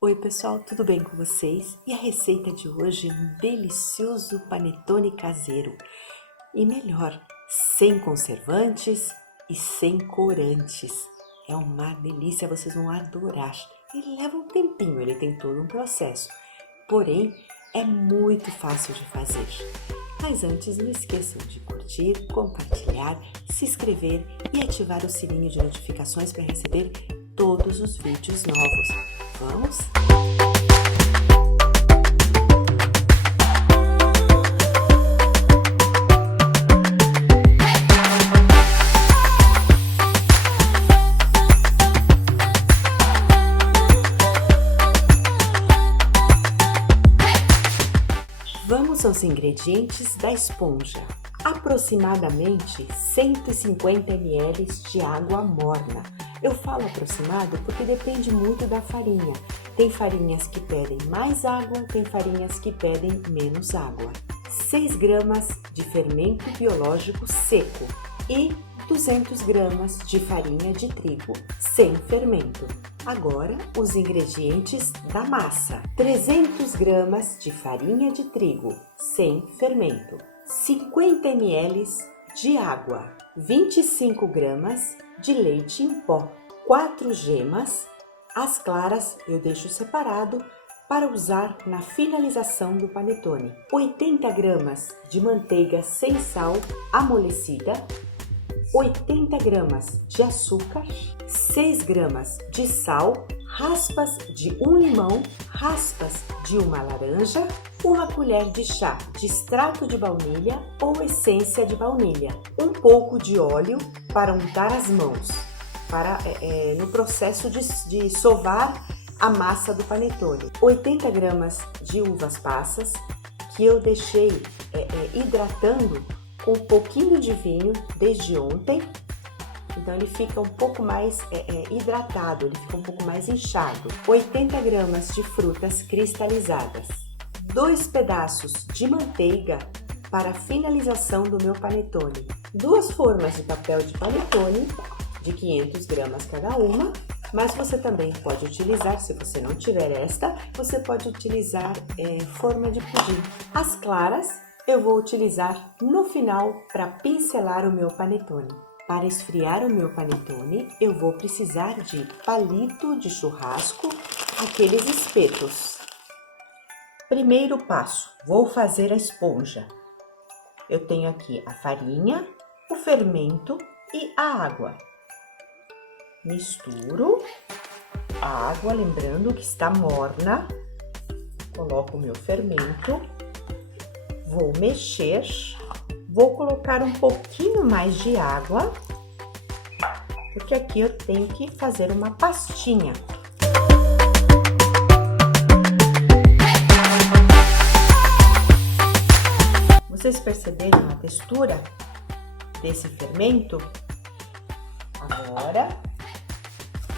Oi pessoal, tudo bem com vocês? E a receita de hoje é um delicioso panetone caseiro. E melhor, sem conservantes e sem corantes. É uma delícia, vocês vão adorar. Ele leva um tempinho, ele tem todo um processo. Porém, é muito fácil de fazer. Mas antes, não esqueçam de curtir, compartilhar, se inscrever e ativar o sininho de notificações para receber todos os vídeos novos. Vamos? Vamos aos ingredientes da esponja. Aproximadamente 150 ml de água morna. Eu falo aproximado porque depende muito da farinha. Tem farinhas que pedem mais água, tem farinhas que pedem menos água. 6 gramas de fermento biológico seco e 200 gramas de farinha de trigo sem fermento. Agora, os ingredientes da massa. 300 gramas de farinha de trigo sem fermento, 50 ml de água, 25 gramas de leite em pó, 4 gemas, as claras eu deixo separado para usar na finalização do panetone, 80 gramas de manteiga sem sal amolecida, 80 gramas de açúcar, 6 gramas de sal, raspas de um limão, raspas de uma laranja, uma colher de chá de extrato de baunilha ou essência de baunilha, um pouco de óleo para untar as mãos, no processo de sovar a massa do panetone, 80 gramas de uvas passas que eu deixei hidratando com um pouquinho de vinho desde ontem, então ele fica um pouco mais hidratado, ele fica um pouco mais inchado. 80 gramas de frutas cristalizadas, 2 pedaços de manteiga para a finalização do meu panetone, 2 formas de papel de panetone de 500 gramas cada uma, mas você também pode utilizar, se você não tiver esta, você pode utilizar forma de pudim. As claras eu vou utilizar no final para pincelar o meu panetone. Para esfriar o meu panetone, eu vou precisar de palito de churrasco, aqueles espetos. Primeiro passo, vou fazer a esponja. Eu tenho aqui a farinha, o fermento e a água. Misturo a água, lembrando que está morna. Coloco o meu fermento. Vou mexer, vou colocar um pouquinho mais de água, porque aqui eu tenho que fazer uma pastinha. Vocês perceberam a textura desse fermento? Agora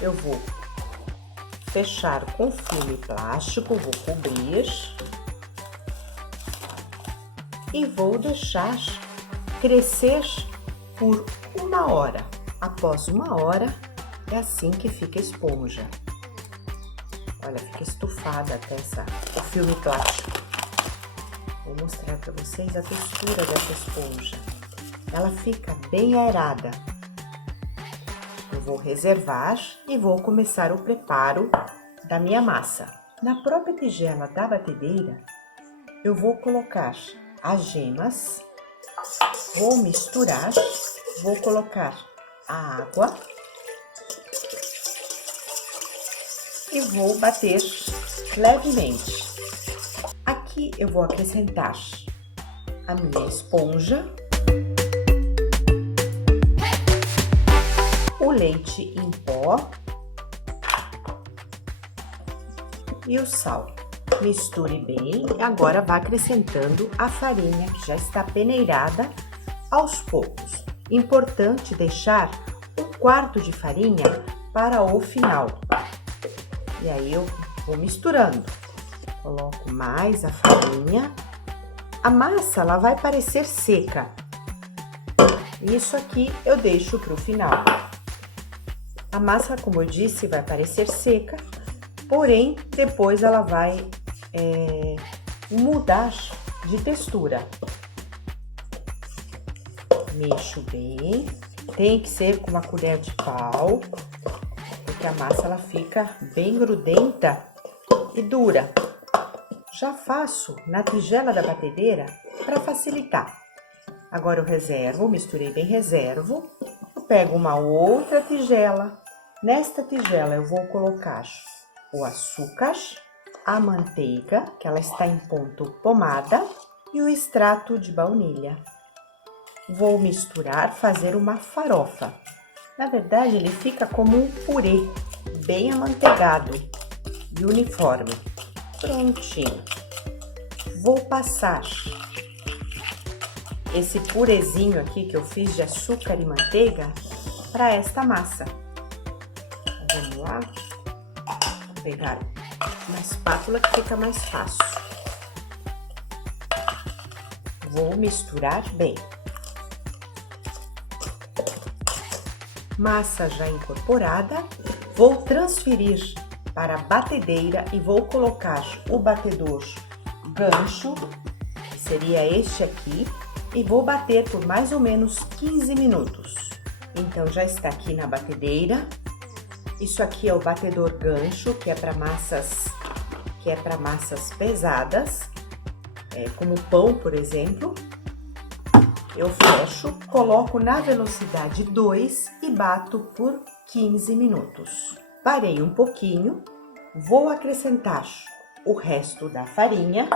eu vou fechar com filme plástico, vou cobrir. E vou deixar crescer por 1 hora. Após 1 hora, é assim que fica a esponja. Olha, fica estufada até o filme plástico. Vou mostrar para vocês a textura dessa esponja. Ela fica bem aerada. Eu vou reservar e vou começar o preparo da minha massa. Na própria tigela da batedeira, eu vou colocar as gemas, vou misturar, vou colocar a água e vou bater levemente. Aqui eu vou acrescentar a minha esponja, o leite em pó e o sal. Misture bem e agora vá acrescentando a farinha que já está peneirada aos poucos. Importante deixar 1/4 de farinha para o final. E aí eu vou misturando. Coloco mais a farinha. A massa ela vai parecer seca. Isso aqui eu deixo para o final. A massa, como eu disse, vai parecer seca. porém depois ela vai mudar de textura. Mexo bem, tem que ser com uma colher de pau, porque a massa ela fica bem grudenta e dura. Já faço na tigela da batedeira para facilitar. Agora eu reservo, misturei bem, reservo. Eu pego uma outra tigela. Nesta tigela eu vou colocar o açúcar, a manteiga, que ela está em ponto pomada, e o extrato de baunilha. Vou misturar, fazer uma farofa. Na verdade, ele fica como um purê, bem amanteigado e uniforme. Prontinho. Vou passar esse purezinho aqui que eu fiz de açúcar e manteiga para esta massa. Vamos lá. Vou pegar uma espátula que fica mais fácil. Vou misturar bem. Massa já incorporada, vou transferir para a batedeira e vou colocar o batedor gancho, que seria este aqui, e vou bater por mais ou menos 15 minutos. Então, já está aqui na batedeira. Isso aqui é o batedor gancho, que é para massas pesadas, como pão, por exemplo. Eu fecho, coloco na velocidade 2 e bato por 15 minutos. Parei um pouquinho, vou acrescentar o resto da farinha,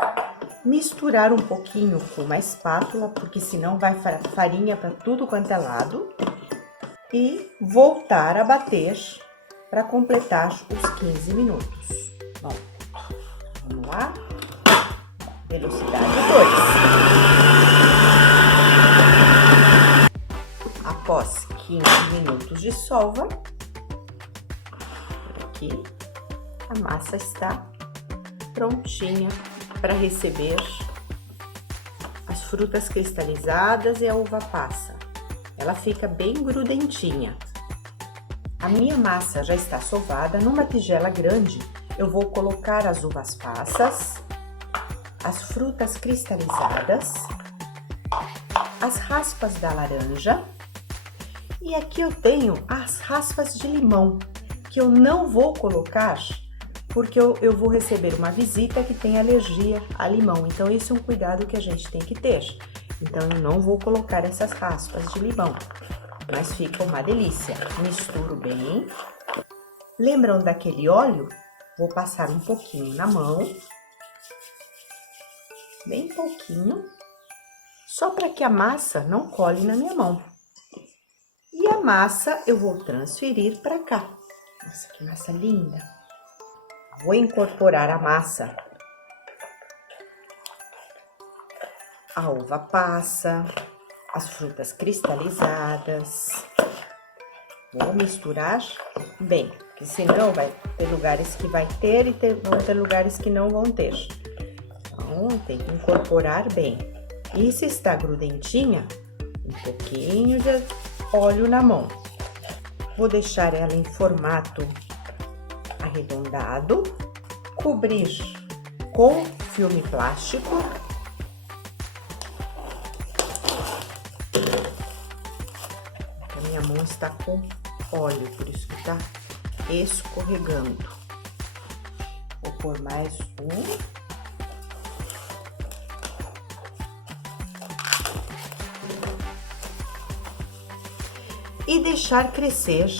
misturar um pouquinho com uma espátula, porque senão vai farinha para tudo quanto é lado, e voltar a bater para completar os 15 minutos. Bom, vamos lá, velocidade 2. Após 15 minutos de solva, aqui a massa está prontinha para receber as frutas cristalizadas e a uva passa. Ela fica bem grudentinha. A minha massa já está sovada. Numa tigela grande, eu vou colocar as uvas passas, as frutas cristalizadas, as raspas da laranja. E aqui eu tenho as raspas de limão, que eu não vou colocar porque eu vou receber uma visita que tem alergia a limão. Então, esse é um cuidado que a gente tem que ter. Então, eu não vou colocar essas raspas de limão, mas fica uma delícia. Misturo bem. Lembram daquele óleo? Vou passar um pouquinho na mão, bem pouquinho, só para que a massa não cole na minha mão. E a massa eu vou transferir para cá. Nossa, que massa linda! Vou incorporar a massa, a uva passa, as frutas cristalizadas. Vou misturar bem, porque senão vai ter lugares que vai ter e vão ter lugares que não vão ter. Então, tem que incorporar bem. E se está grudentinha, um pouquinho de óleo na mão. Vou deixar ela em formato arredondado, cobrir com filme plástico. A minha mão está com óleo, por isso que está escorregando. Vou pôr mais um. E deixar crescer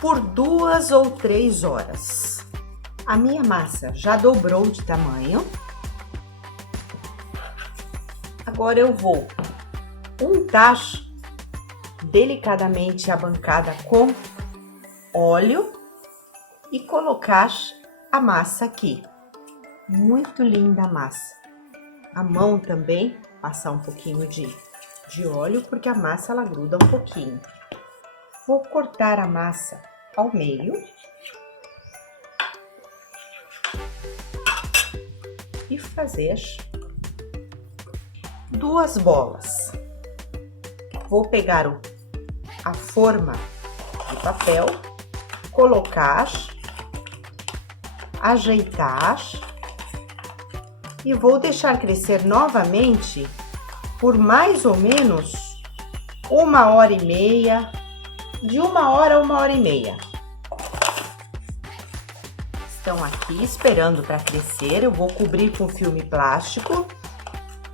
por 2 ou 3 horas. A minha massa já dobrou de tamanho. Agora eu vou untar delicadamente a bancada com óleo e colocar a massa aqui. Muito linda a massa. A mão também, passar um pouquinho de óleo, porque a massa ela gruda um pouquinho. Vou cortar a massa ao meio e fazer 2 bolas. Vou pegar a forma de papel, colocar ajeitar e vou deixar crescer novamente por mais ou menos 1h30, de 1h a 1h30. Estão aqui esperando para crescer, eu vou cobrir com filme plástico.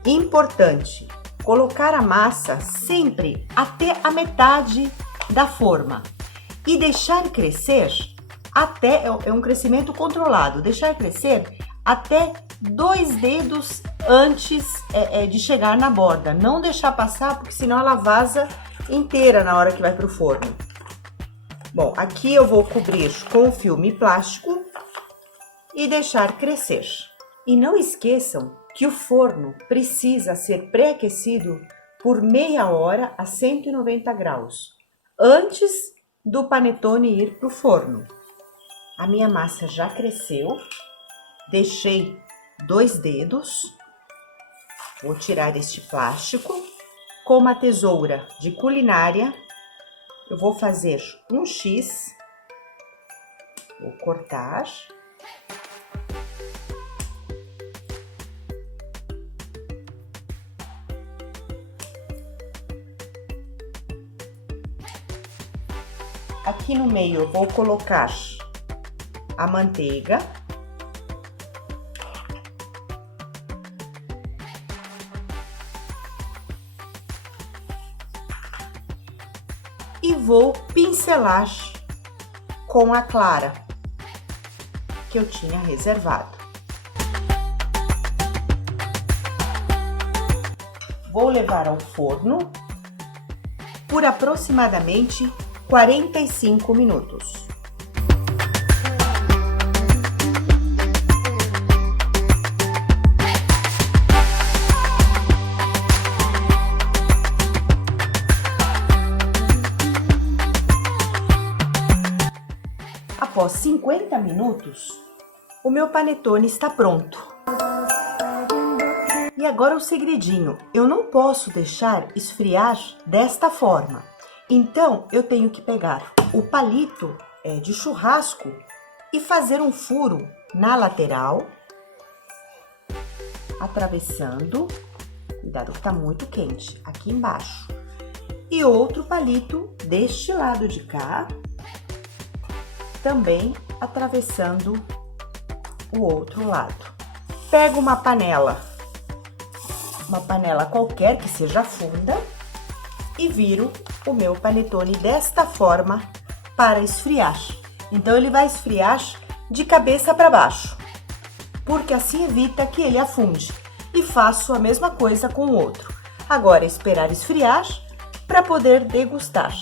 Importante, colocar a massa sempre até a metade da forma e deixar crescer até, é um crescimento controlado, deixar crescer até 2 dedos antes de chegar na borda. Não deixar passar, porque senão ela vaza inteira na hora que vai para o forno. Bom, aqui eu vou cobrir com filme plástico e deixar crescer. E não esqueçam que o forno precisa ser pré-aquecido por meia hora a 190 graus, antes do panetone ir para o forno. A minha massa já cresceu, deixei 2 dedos, vou tirar este plástico. Com uma tesoura de culinária, eu vou fazer um X, vou cortar. Aqui no meio eu vou colocar a manteiga. E vou pincelar com a clara que eu tinha reservado. Vou levar ao forno por aproximadamente 45 minutos. Após 50 minutos, o meu panetone está pronto. E agora o segredinho, eu não posso deixar esfriar desta forma. Então, eu tenho que pegar o palito de churrasco e fazer um furo na lateral, atravessando, cuidado que tá muito quente, aqui embaixo. E outro palito deste lado de cá, também atravessando o outro lado. Pego uma panela qualquer que seja funda e viro o meu panetone desta forma para esfriar. Então ele vai esfriar de cabeça para baixo, porque assim evita que ele afunde. E faço a mesma coisa com o outro. Agora esperar esfriar para poder degustar.